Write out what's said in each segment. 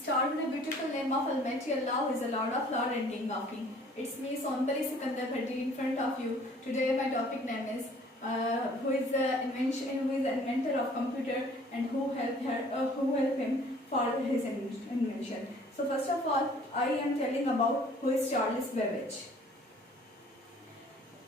start with the beautiful name of Almighty Allah, who is the Lord of Lord and King of King. It's me, Sonpari Sikandar Bhatti, in front of you. Today my topic name is who is the inventor of computer and who helped him for his invention. So first of all, I am telling about who is Charles Babbage.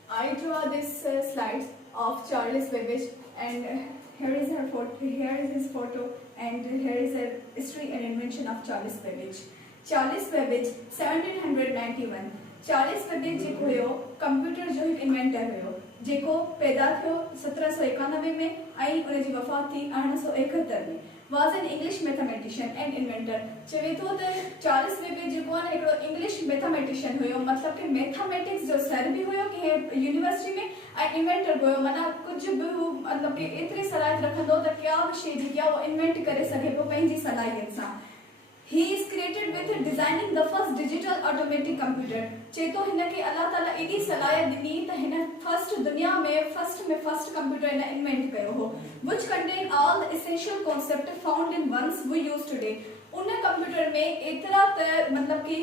I draw this slides of Charles Babbage, and here is his photo, and here is a history and invention of Charles Babbage. Charles Babbage 1791. Charles Babbage जेको हुयो computer जो हिकु inventor हुयो जेको पैदा थियो 1791 में ऐं उन जी वफ़ात थी 1871 में. was an English mathematician and inventor. चवे थो त चार्ल्स बेबेज जेको आहे हिकिड़ो इंग्लिश मैथमेटिशियन हुयो, मतलब कि मैथमेटिक्स जो सर भी हुयो कि यूनिवर्सिटी में ऐं इन्वेंटर हुयो, माना कुछ भी मतलब कि एतिरी सलाहियत रखंदो त क्या बि शइ जेकी आहे उहो इन्वेंट करे सघे पियो पंहिंजी सलाहियत सां. He is created with designing the first digital automatic computer. चेतो हिन के अल्लाह ताला एडी सलाहियत दी त हिन फर्स्ट दुनिया में फर्स्ट कंप्यूटर हिन इन्वेंट कयो हो, which contain all the essential concept found in ones we use today. उन कंप्यूटर में एतरा त मतलब कि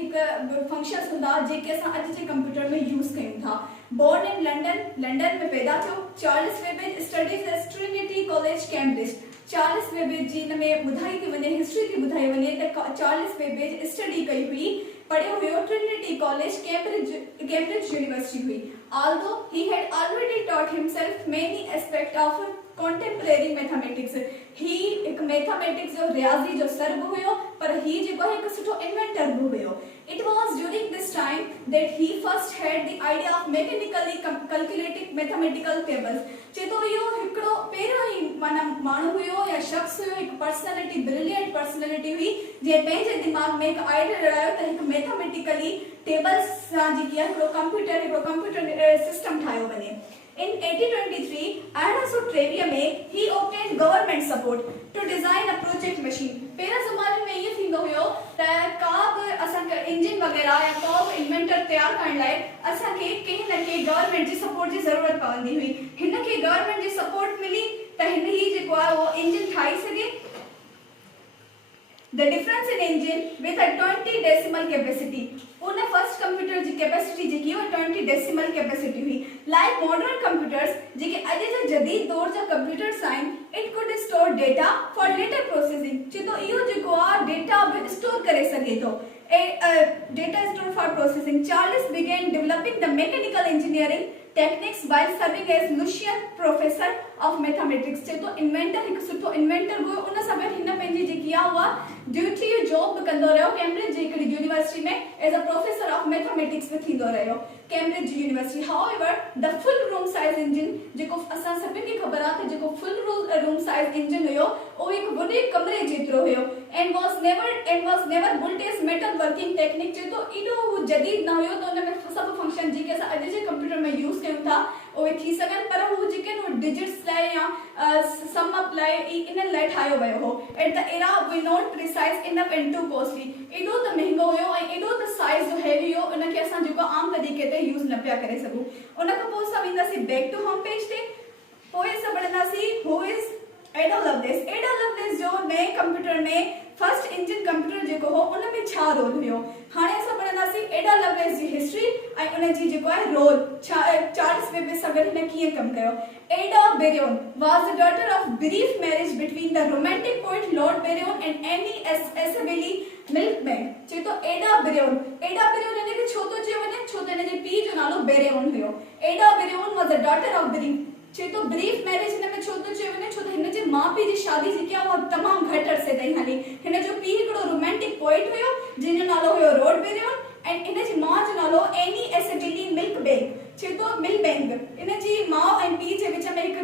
फंक्शंस हुंदा जेके असां अॼु जे कंप्यूटर में यूज कयूं था. Born in लंडन में पैदा थियो. Charles Babbage studies at Trinity College Cambridge. Charles Babbage जी में बुधाई थी वने, हिस्ट्री थी बुधाई वने त चार्ल्स बेबेज स्टडी कई हुई, पढ़ियो हुयो ट्रिनिटी कॉलेज कैम्ब्रिज यूनिवर्सिटी हुई. Although he had already taught himself many aspects of contemporary mathematics, he एक मैथमेटिक्स जो रियाजी जो सर भी हुयो, पर ही जेको है एक सुठो इन्वेंटर भी हुयो. It was during this time that he first had the idea of mechanically calculating mathematical tables. चेतो यो हिकड़ो पहिरियों ही माना माण्हू हुयो या शख्स हुयो, एक पर्सनालिटी, ब्रिलियंट पर्सनालिटी हुई जे पंहिंजे दिमाग में एक आइडिया लड़ायो त हिकु मैथमेटिकली टेबल्स सां जेकी आहे हिकड़ो कंप्यूटर सिस्टम ठाहियो वञे. In 1823, 1823 में he obtained government support to design a project machine. पहिरें ज़माने में ये थींदो हुयो त का बि असांखे इंजन वग़ैरह या को बि इन्वेंटर तयार करण लाइ असांखे कंहिं न कंहिं गवर्नमेंट जी सपोर्ट जी ज़रूरत पवंदी हुई. हिन खे गवर्नमेंट जी सपोर्ट मिली त हिन ही जेको आहे उहो इंजन ठाही सघे. The difference in engine with a 20 decimal capacity. उन फर्स्ट कंप्यूटर जी कैपेसिटी जेकी हो 20 डेसिमल कैपेसिटी हुई. लाइक मॉडर्न कंप्यूटर्स जेके अॼु जे जदीद दौर जा कंप्यूटर्स आहिनि, it could store data for later processing. चेतो इहो जेको आहे डेटा बि स्टोर करे सघे थो. Data stored for processing. Charles began developing the mechanical engineering techniques while serving as Lucian Professor of Mathematics. चेतो इन्वेंटर हिकु सुठो इन्वेंटर हुयो. उन समय हिन पंहिंजी जेकी आहे उहा ड्यूटी जॉब बि कंदो रहियो कैम्ब्रिज जी हिकिड़ी यूनिवर्सिटी में as a professor of mathematics बि थींदो रहियो Cambridge university. However, the full room size engine जेको असां सभिनी खे ख़बर आहे त जेको full room size engine हुयो उहो हिकु वॾे कमरे जेतिरो हुयो and was never built as metal working technique. चेतो इडो जदीद न हुयो त उन में सभु फंक्शन जेके असां अॼु जे कंप्यूटर में यूज कयूं था उहे थी सघनि, पर हू जेके न डिजिट्स लाइ या सम अप लाइ इन लाइ ठाहियो वियो हो. At the era we not precise enough and too costly. एॾो त महांगो हुयो ऐं एॾो त साइज जो हैवी हो, उनखे असां जेको आम तरीक़े ते यूज़ न पिया करे सघूं. उन खां पोइ असां वेंदासीं बैक टू होम पेज ते. पोइ असां पढ़ंदासीं who is Ada Lovelace. Ada Lovelace जो नए कंप्यूटर में फर्स्ट इंजन कंप्यूटर जेको हो उन में छा रोल हुयो. हाणे असां पढ़ंदासीं एडा लवलेस जी हिस्ट्री ऐं उन जी जेको आहे रोल चार्ल्स बेबेज सां गॾु हिन कीअं कमु कयो. एडा Byron was the daughter of brief marriage between the romantic poet Lord Byron and Annie Isabelle Milbanke. चेतो एडा बेरियन हिन खे छो थो चयो वञे, छो त हिन जे पीउ जो नालो बेरियन हुयो. Ada Byron was the daughter of brief. चेतो ब्रीफ मैरिज हिन में छो थो चयो वञे, छो त हिन जे माउ पीउ जी शादी जेकी आहे उहा तमामु घटि अरसे ताईं हली. हिन जो पीउ हिकिड़ो रोमांटिक पोइट हुयो जंहिंजो नालो हुयो लॉर्ड बेरियन ऐं हिन जी माउ जो नालो एनी एसिबेली मिल्बैंक. चेतो मिल्बैंक इन जी माउ ऐं पीउ जे विच में हिकु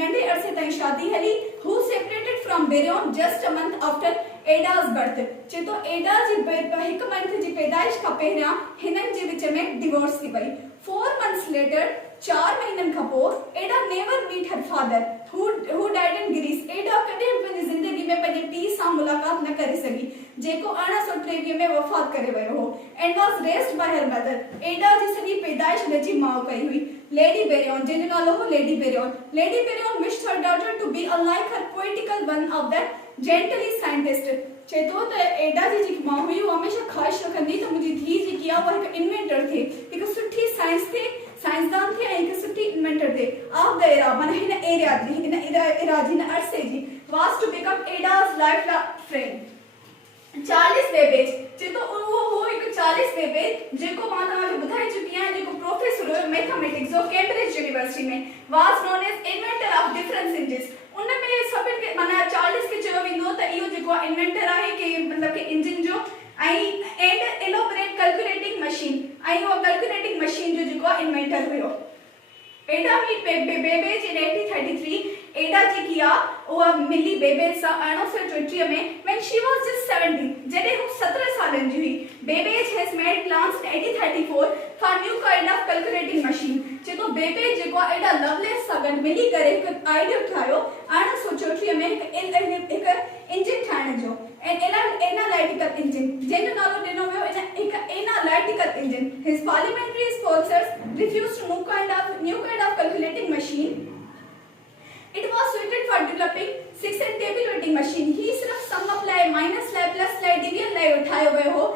नंढे अरसे ताईं शादी हली. Who separated from Byron just a month after Ada's birth. चेतो एडा जी हिकु मंथ जी पैदाइश खां पहिरियां हिननि जे विच में डिवोर्स थी पई. 4 months later, 4 महीननि खां पोइ Ada never meet her father who died in Greece. एडा कॾहिं पंहिंजी ज़िंदगी में पंहिंजे पीउ सां मुलाक़ात न करे सघी जेको 1823 में वफ़ात करे वियो हो and was raised by her mother. एडा जी सॼी पैदाइश हिन जी माउ कई हुई. लेडी बेरियन जंहिंजो नालो हो lady Byron wished her daughter to be unlike her poetical one of the gently scientist. चए थो त एडा जी जेकी मां हुई हमेशा ख़्वाहिश रखंदी त मुंहिंजी धीउ जेकी आहे उहा हिकु इन्वेंटर थिए, हिकु सुठी साइंसदान थिए ऐं हिकु सुठी इन्वेंटर थिए। ऑफ द एरा माना हिन एरिया जी हिन अरसे जी was to become Ada's life friend. Charles Babbage चए थो उहो हो हिकु चार्लिस बेबेज जेको मां तव्हांखे ॿुधाए चुकी आहियां, जेको प्रोफेसर हुयो मैथमेटिक्स जो कैम्ब्रिज यूनिवर्सिटी में, was known as inventor of difference engines. उन में सभिनि खे माना चार्लिस खे चयो वेंदो त इहो जेको आहे इन्वेंटर आहे कि मतलब कि इंजन जो एंड एलोबरेट कैलकुलेटिंग मशीन, ऐं उहो कैलकुलेटिंग मशीन जो जेको आहे इन्वेंटर हुयो। एडा मीट बेबेज इन 1833 एडा जेकी आहे उहा मिली बेबेज सां 1834 में when she was just 17 जॾहिं हू 17 सालनि जी हुई। Babbage has made plans in 1834 for new kind of calculating machine। चए थो बेबेज जेको आहे एडा लवलेस सां गॾु मिली करे हिकु आइडिया ठाहियो 1834 में हिकु इंजन ठाहिण जो, एनालिटिकल इंजन, जंहिंजो नालो ॾिनो वियो हिकु analytical engine. His parliamentary sponsors refused new kind of calculating machine। It was suited for developing 6 and table weighting machine। ही सिर्फ सम अप लाइ, माइनस लाइ, प्लस लाइ, डिवीजन लाइ उठायो वियो हो।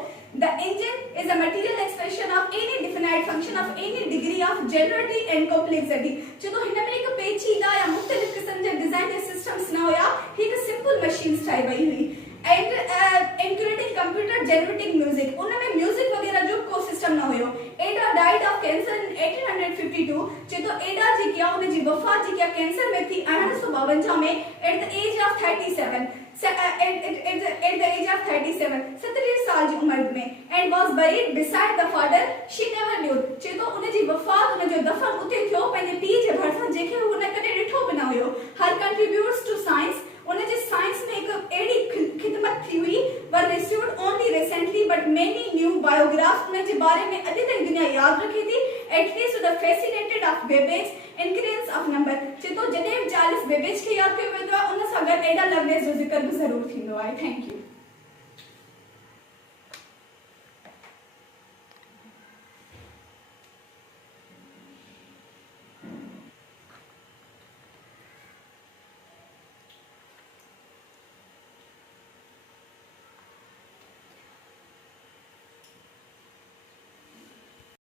The engine is a material expression of any definite function of any degree of generality and complexity। चलो हिन में एक पेचीदा या मुख्तलिफ किस्म जे डिजाइन या सिस्टम्स न हुया, हिकु सिंपल मशीन्स ठाही वई हुई। इंक्लूडिंग कंप्यूटर जनरेटिंग म्यूजिक, उनमें म्यूजिक वगैरह जो को सिस्टम न हुयो। एडा डाइड ऑफ कैंसर इन 1852। चए तो एडा जेकी आहे उनजी वफ़ात जेकी आहे कैंसर में थी 1852 में एट द एज ऑफ 37 37 साल जी उम्र में, and was buried beside the father she never knew. चए तो उनजी वफ़ात उनजो दफन उते थियो पंहिंजे पीउ जे भरिसां जेके हुन कॾहिं ॾिठो बि न हुयो। हर कंट्रीब्यूट्स टू साइंस, उनजे साइंस में हिकु अहिड़ी खिदमत थी हुई were received only recently but many new biographs उनजे बारे में अॼु ताईं दुनिया यादि रखे थी। At least the fascinated of Babbage increase of number. चए तो जॾहिं चार्लिस बेबेज खे यादि कयो वेंदो आहे उन सां गॾु एडा लवलेस जो ज़िक्र बि ज़रूरु थींदो आहे। Thank you.